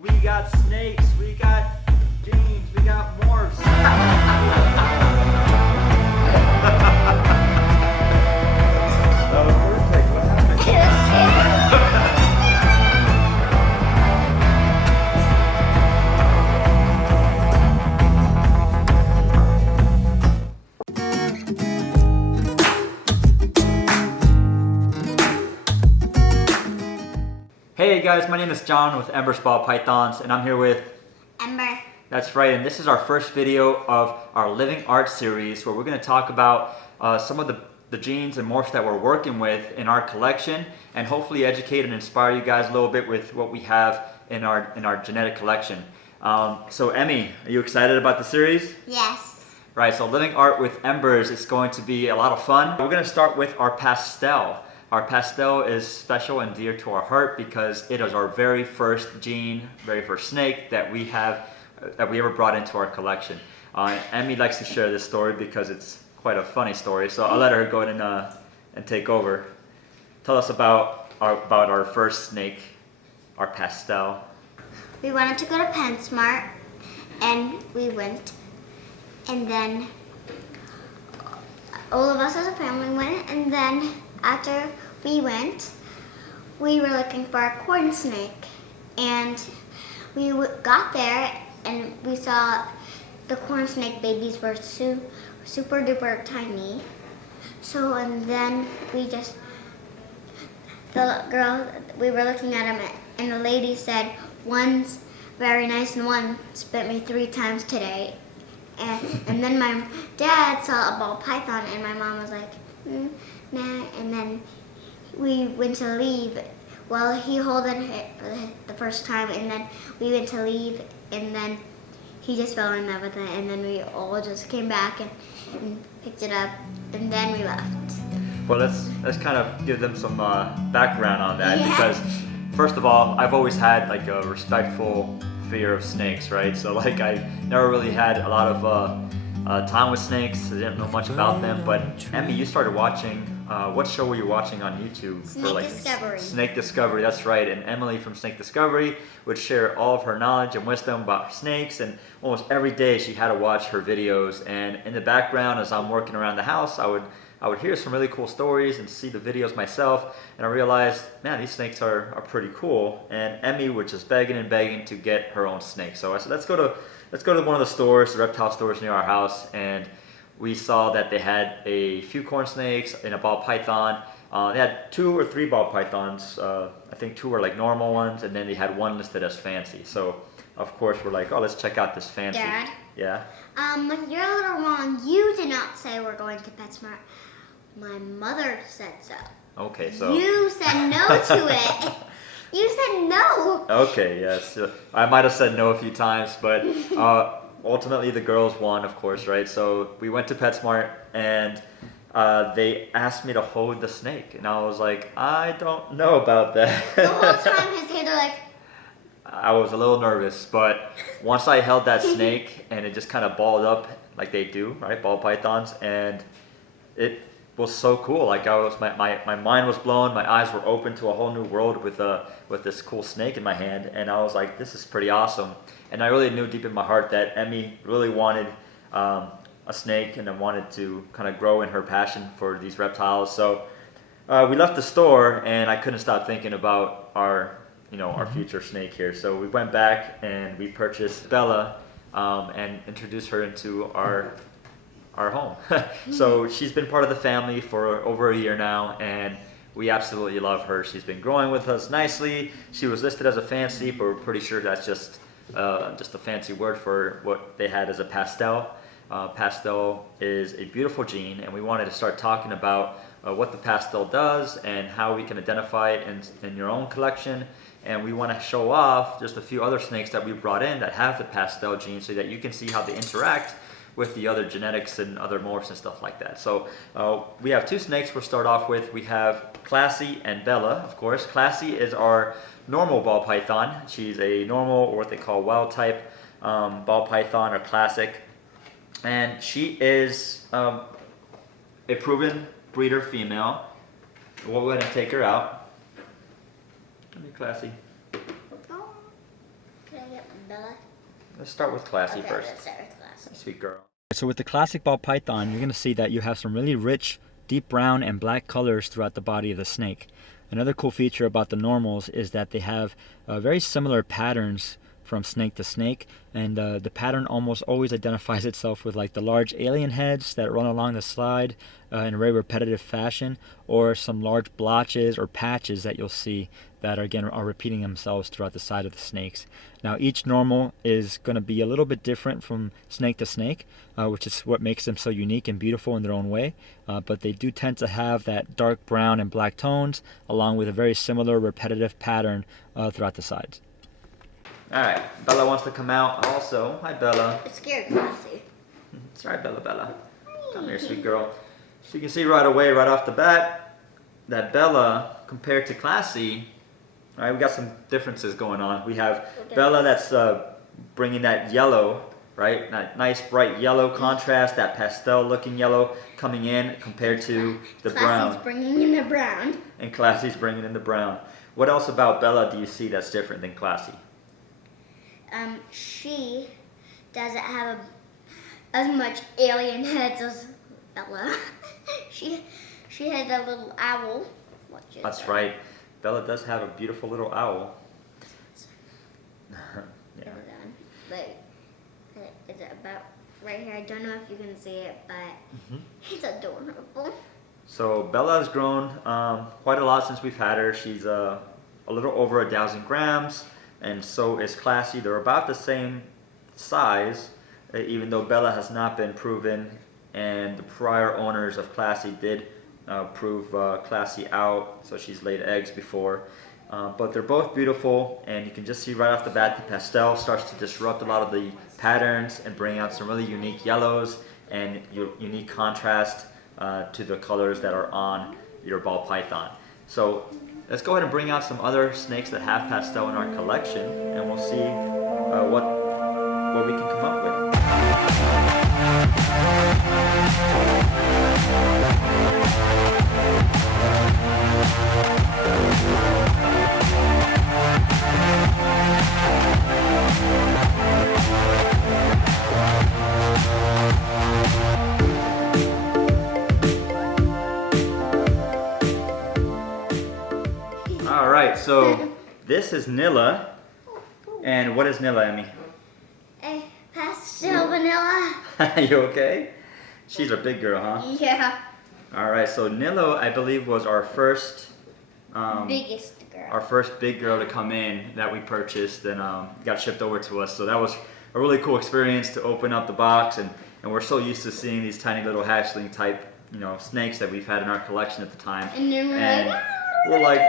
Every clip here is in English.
We got snakes, we got jeans, we got morphs. That was perfect. What happened? Hey guys, my name is John with Embers Ball Pythons, and I'm here with Ember. That's right, and this is our first video of our living art series where we're going to talk about some of the genes and morphs that we're working with in our collection, and hopefully educate and inspire you guys a little bit with what we have in our genetic collection. So Emmy, are you excited about the series? Yes. Right, so living art with Embers is going to be a lot of fun. We're going to start with our pastel. Our pastel is special and dear to our heart because it is our very first gene, very first snake that we ever brought into our collection. Emmy likes to share this story because it's quite a funny story, so I'll let her go ahead and take over. Tell us about our first snake, our pastel. We wanted to go to PetSmart, and we went, and then all of us as a family went, and then after we went, we were looking for a corn snake, and we got there and we saw the corn snake babies were super duper tiny. So, and then the girl, we were looking at them, and the lady said, "One's very nice and one bit me 3 times today." And then my dad saw a ball python, and my mom was like, nah. And then we went to leave. Well, he held it for the first time, and then we went to leave, and then he just fell in love with it, and then we all just came back and picked it up, and then we left. Well, let's kind of give them some background on that, Yeah. because first of all, I've always had like a respectful fear of snakes, right? So like I never really had a lot of time with snakes. I didn't know much about them. But Emmy, you started watching. What show were you watching on YouTube? Snake Discovery. Snake Discovery, that's right. And Emily from Snake Discovery would share all of her knowledge and wisdom about snakes. And almost every day she had to watch her videos. And in the background, as I'm working around the house, I would hear some really cool stories and see the videos myself, and I realized, man, these snakes are pretty cool. And Emmy was just begging and begging to get her own snake. So I said, let's go to one of the stores, the reptile stores near our house, and we saw that they had a few corn snakes and a ball python. They had 2 or 3 ball pythons. I think 2 were like normal ones, and then they had 1 listed as fancy. So of course we're like, oh, let's check out this fancy. Dad? Yeah? You're a little wrong. You did not say we're going to PetSmart. My mother said so. Okay, so You said no to it. You said no. okay, yes. I might have said no a few times, but ultimately the girls won, of course, right? So we went to PetSmart, and they asked me to hold the snake, and I was like, I don't know about that. The whole time his hands are like, I was a little nervous, but once I held that snake and it just kind of balled up like they do, right? Ball pythons, and it was so cool. Like my mind was blown, my eyes were open to a whole new world with this cool snake in my hand, and I was like, this is pretty awesome. And I really knew deep in my heart that Emmy really wanted a snake, and I wanted to kind of grow in her passion for these reptiles. So we left the store, and I couldn't stop thinking about our future snake here. So we went back and we purchased Bella and introduced her into our home. So she's been part of the family for over a year now, and we absolutely love her. She's been growing with us nicely. She was listed as a fancy, but we're pretty sure that's just a fancy word for what they had as a pastel. Pastel is a beautiful gene, and we wanted to start talking about what the pastel does and how we can identify it in your own collection. And we want to show off just a few other snakes that we brought in that have the pastel gene, so that you can see how they interact with the other genetics and other morphs and stuff like that. So we have 2 snakes we'll start off with. We have Classy and Bella, of course. Classy is our normal ball python. She's a normal, or what they call wild type ball python, or classic. And she is a proven breeder female. We'll go ahead and take her out. Come here, Classy. oh, okay. Bella. Let's start with Classy Okay, first. let's start with Classy. Sweet girl. So with the classic ball python, you're going to see that you have some really rich, deep brown and black colors throughout the body of the snake. Another cool feature about the normals is that they have very similar patterns from snake to snake, and the pattern almost always identifies itself with like the large alien heads that run along the slide in a very repetitive fashion, or some large blotches or patches that you'll see that again are repeating themselves throughout the side of the snakes. Now each normal is going to be a little bit different from snake to snake, which is what makes them so unique and beautiful in their own way, but they do tend to have that dark brown and black tones along with a very similar repetitive pattern throughout the sides. Alright, Bella wants to come out also. Hi, Bella. It's scared Classy. It's alright, Bella. Come here, sweet girl. So you can see right away, right off the bat, that Bella, compared to Classy, alright, we got some differences going on. We have Bella that's bringing that yellow, right? That nice bright yellow contrast, that pastel looking yellow coming in compared to the brown. Classy's bringing in the brown. And Classy's bringing in the brown. What else about Bella do you see that's different than Classy? She doesn't have as much alien heads as Bella. she has a little owl. That's right. Bella does have a beautiful little owl. Yeah. But is it about right here? I don't know if you can see it, but it's adorable. So Bella has grown quite a lot since we've had her. She's a little over 1,000 grams, and so is Classy. They're about the same size, even though Bella has not been proven, and the prior owners of Classy did prove Classy out, so she's laid eggs before. But they're both beautiful, and you can just see right off the bat the pastel starts to disrupt a lot of the patterns and bring out some really unique yellows and unique contrast to the colors that are on your ball python. So let's go ahead and bring out some other snakes that have pastel in our collection, and we'll see what we can come up with. Alright, so this is Nilla. And what is Nilla, Emmy? A pastel vanilla. You okay? She's a big girl, huh? Yeah. Alright, so Nilla, I believe, was our first Biggest girl. our first big girl to come in that we purchased and got shipped over to us. So that was a really cool experience to open up the box, and we're so used to seeing these tiny little hatchling type, snakes that we've had in our collection at the time. And then we're like,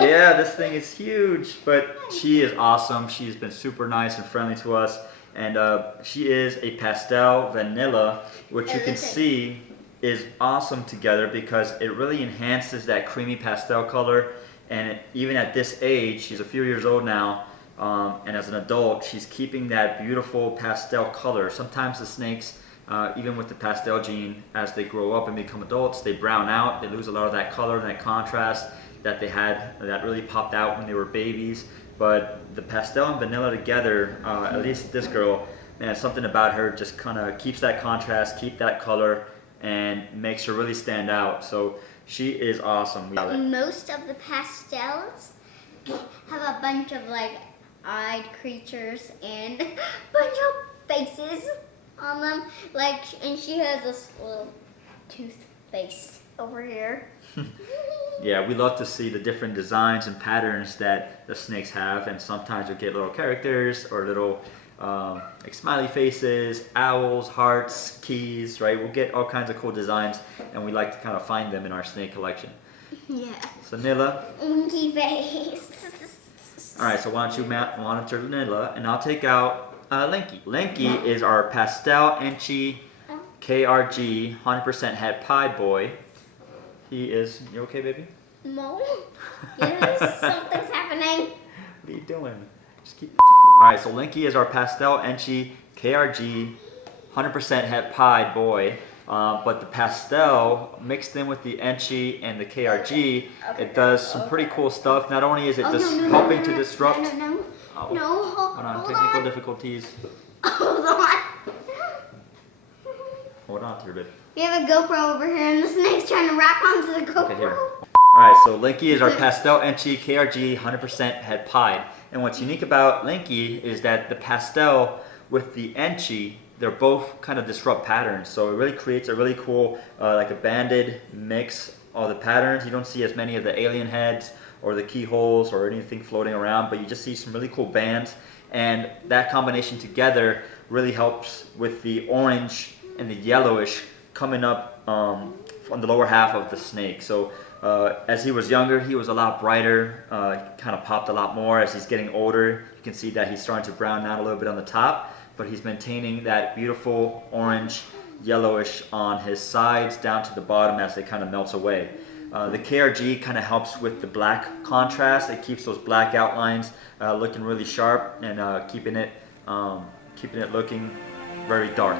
yeah, this thing is huge, but she is awesome. She's been super nice and friendly to us, and she is a pastel vanilla, which you can see is awesome together because it really enhances that creamy pastel color. And even at this age, she's a few years old now, and as an adult, she's keeping that beautiful pastel color. Sometimes the snakes, even with the pastel gene, as they grow up and become adults, they brown out. They lose a lot of that color and that contrast that they had, that really popped out when they were babies. But the pastel and vanilla together, at least this girl, man, something about her just kind of keeps that contrast, keep that color, and makes her really stand out. So she is awesome. Most of the pastels have a bunch of eyed creatures and a bunch of faces on them. And she has this little tooth face over here. Yeah, we love to see the different designs and patterns that the snakes have, and sometimes we get little characters or little smiley faces, owls, hearts, keys, right? We'll get all kinds of cool designs, and we like to kind of find them in our snake collection. Yeah. So Nilla. Winky face. Alright, so why don't you monitor Nilla, and I'll take out Linky. Linky is our pastel Enchi KRG 100% het pie boy. He is, you okay, baby? No. Yes, something's happening. What are you doing? Just keep. Alright, so Linky is our pastel Enchi KRG 100% het pie boy. But the pastel mixed in with the Enchi and the KRG, it does some pretty cool stuff. Not only is it helping to disrupt. Oh, No, hold on. Technical difficulties. Hold on. Hold on to your bit. We have a GoPro over here and the snake's trying to wrap onto the GoPro. Okay, here. Alright, so Linky is our Pastel Enchi KRG 100% het pied. And what's unique about Linky is that the Pastel with the Enchi, they're both kind of disrupt patterns. So it really creates a really cool, like a banded mix of the patterns. You don't see as many of the alien heads or the keyholes or anything floating around, but you just see some really cool bands. And that combination together really helps with the orange and the yellowish coming up on the lower half of the snake. So as he was younger, he was a lot brighter, kind of popped a lot more. As he's getting older, you can see that he's starting to brown out a little bit on the top, but he's maintaining that beautiful orange, yellowish on his sides down to the bottom as it kind of melts away. The KRG kind of helps with the black contrast. It keeps those black outlines looking really sharp and keeping it looking very dark.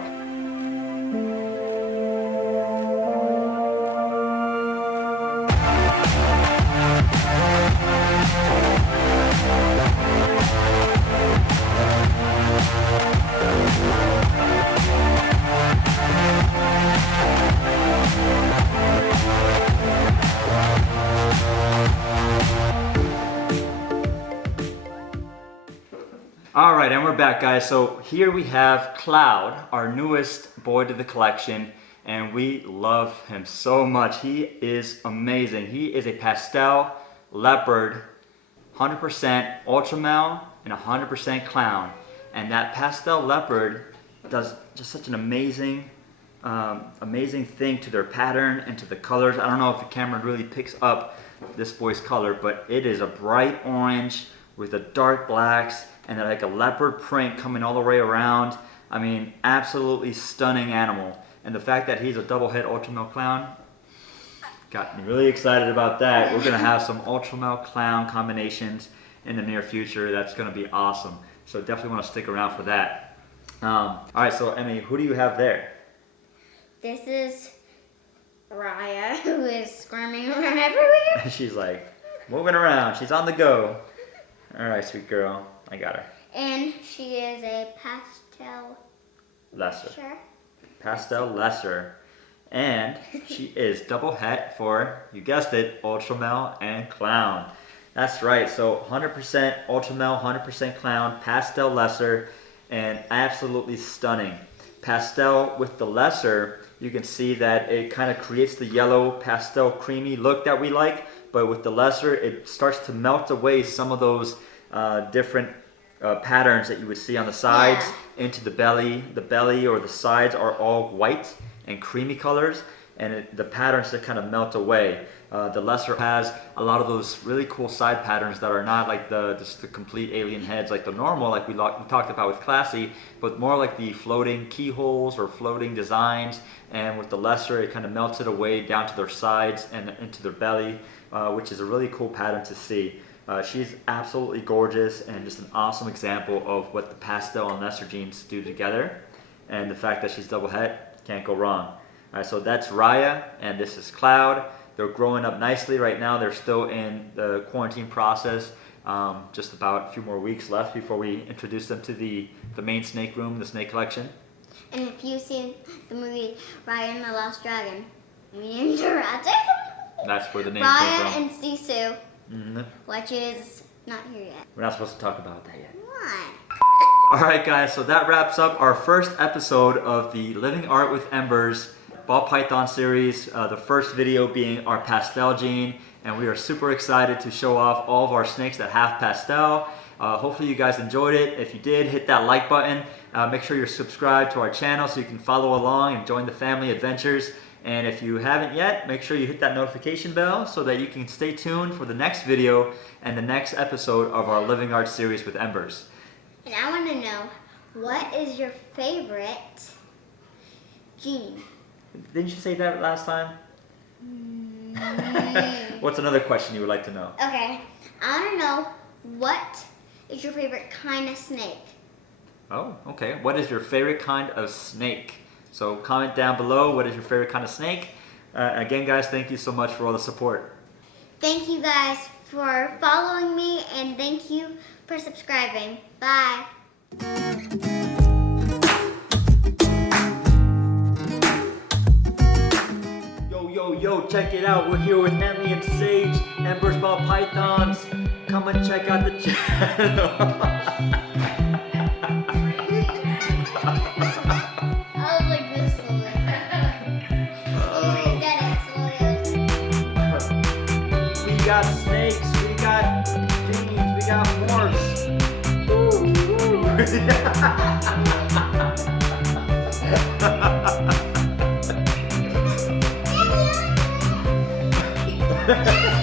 Alright, and we're back, guys. So here we have Cloud, our newest boy to the collection, and we love him so much. He is amazing. He is a pastel leopard, 100% ultra male and 100% clown. And that pastel leopard does just such an amazing thing to their pattern and to the colors. I don't know if the camera really picks up this boy's color, but it is a bright orange with the dark blacks and like a leopard print coming all the way around. I mean, absolutely stunning animal. And the fact that he's a double head ultra male clown got me really excited about that. We're gonna have some ultra male clown combinations in the near future. That's gonna be awesome. So definitely wanna stick around for that. All right, so Emmy, who do you have there? This is Raya, who is squirming around everywhere. She's like moving around. She's on the go. All right, sweet girl. I got her. And she is a pastel Lesser. Sure. Pastel lesser. And she is double het for, you guessed it, ultra male and clown. That's right. So 100% ultra male, 100% clown, pastel lesser, and absolutely stunning. Pastel with the lesser, you can see that it kind of creates the yellow pastel creamy look that we like, but with the lesser, it starts to melt away some of those different patterns that you would see on the sides into the belly. The belly or the sides are all white and creamy colors, and the patterns that kind of melt away. The lesser has a lot of those really cool side patterns that are not like just the complete alien heads like the normal, like we talked about with Classy, but more like the floating keyholes or floating designs. And with the lesser, it kind of melts it away down to their sides and into their belly, which is a really cool pattern to see. She's absolutely gorgeous and just an awesome example of what the pastel and lesser genes do together. And the fact that she's double het, can't go wrong. All right, so that's Raya and this is Cloud. They're growing up nicely right now. They're still in the quarantine process. Just about a few more weeks left before we introduce them to the main snake room, the snake collection. And if you've seen the movie Raya and the Lost Dragon, we named her Raya. That's where the name came Raya from. and Sisu, Mm-hmm. which is not here yet. We're not supposed to talk about that yet. Why? Alright guys, so that wraps up our first episode of the Living Art with Embers ball python series. The first video being our pastel gene, and we are super excited to show off all of our snakes that have pastel. Hopefully you guys enjoyed it. If you did, hit that like button. Make sure you're subscribed to our channel so you can follow along and join the family adventures. And if you haven't yet, make sure you hit that notification bell so that you can stay tuned for the next video and the next episode of our Living Art series with Embers. And I want to know, what is your favorite gene? Didn't you say that last time? What's another question you would like to know? Okay, I want to know, what is your favorite kind of snake? Oh, okay. What is your favorite kind of snake? So comment down below, what is your favorite kind of snake? Again, guys, thank you so much for all the support. Thank you guys for following me, and thank you for subscribing. Bye. Yo, check it out. We're here with Emmy and Sage, Embers Ball Pythons. Come and check out the channel. I was like this slowly. Slowly get it, slowly. We got snakes, we got jeans, we got morphs. Woo, woo.